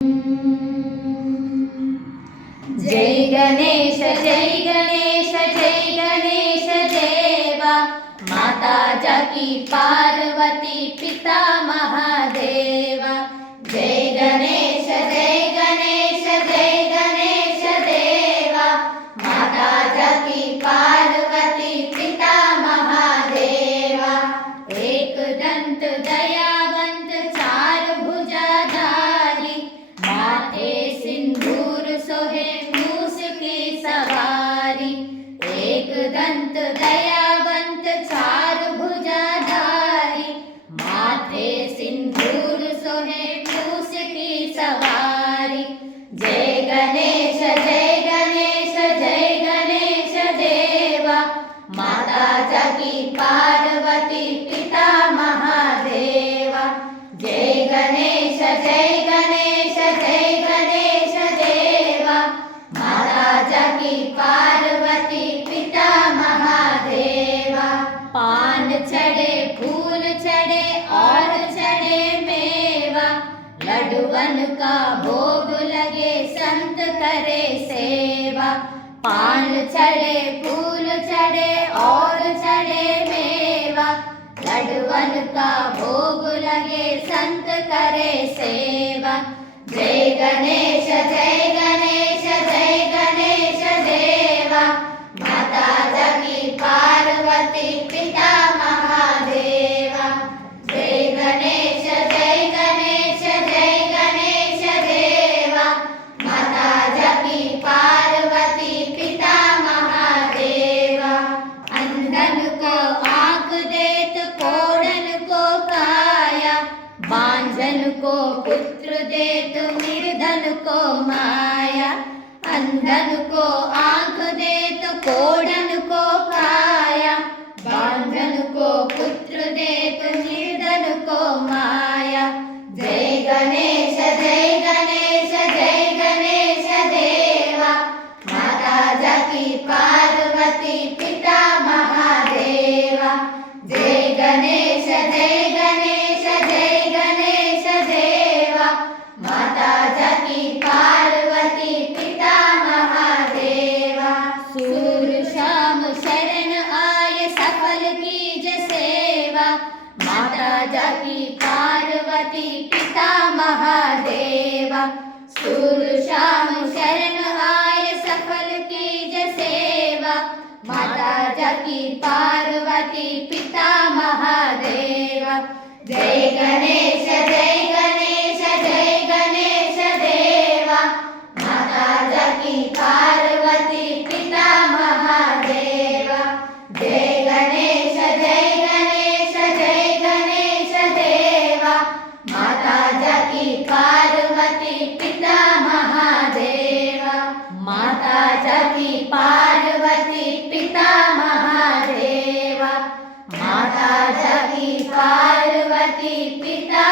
जय गणेश जय गणेश जय गणेश देवा, माता जाकी पार्वती पिता महादेवा। जय गणेश जय गणेश जय गणेश देवा, माता जाकी पार्वती पिता महादेवा। एक दंत दयावंत चार भुजाधारी, माथे सिंदूर सोहे मूस की सवारी। एक दंत दयावंत चार भुजाधारी, माथे सिंदूर सोहे मूस की सवारी। जय गणेश जय गणेश जय गणेश देवा, माता जाकी पार्वती पिता महादेवा। जय गणेश जय गणेश जय गणेश देवा, माता जाकी पार्वती पिता महादेवा। पान चढ़े फूल चढ़े और चढ़े मेवा, लड्डुअन का भोग लगे संत करे सेवा। पान चढ़े फूल चढ़े और चढ़े मेवा, लड्डुअन का भोग लगे संत करे सेवा। जय गणेश जय गणेश जय गणेश देवा, माता जाकी पार्वती पिता महादेवा। जय गणेश जय गणेश जय गणेश देवा, माता जाकी पार्वती पिता महादेवा। अंधन को आँख देत कोढ़न को काया, बांझन को पुत्र देत निर्धन को माया। अंधन को आँख देत कोढ़न को काया, बांझन को पुत्र देत निर्धन को माया। जय गणेश जय गणेश जय गणेश देवा, माता जाकी पार्वती पिता महादेवा। जय गणेश जय गणेश जय गणेश देवा, माता जाकी पार्वती पिता महादेवा। सूर शाम शरण आय सफल कीज सेवा, माता जाकी पार्वती पिता महादेवा। सूर शाम शरण आय सफल कीज सेवा, माता जाकी पार्वती पिता महादेवा। जय गणेश जय गणेश जय गणेश देवा, माता जाकी पार्वती पिता महादेवा। जय गणेश जय गणेश जय गणेश देवा, माता जाकी पार्वती पिता महादेवा। माता जाकी पार्वती पिता महादेवा, माता जाकी पार्वती पिता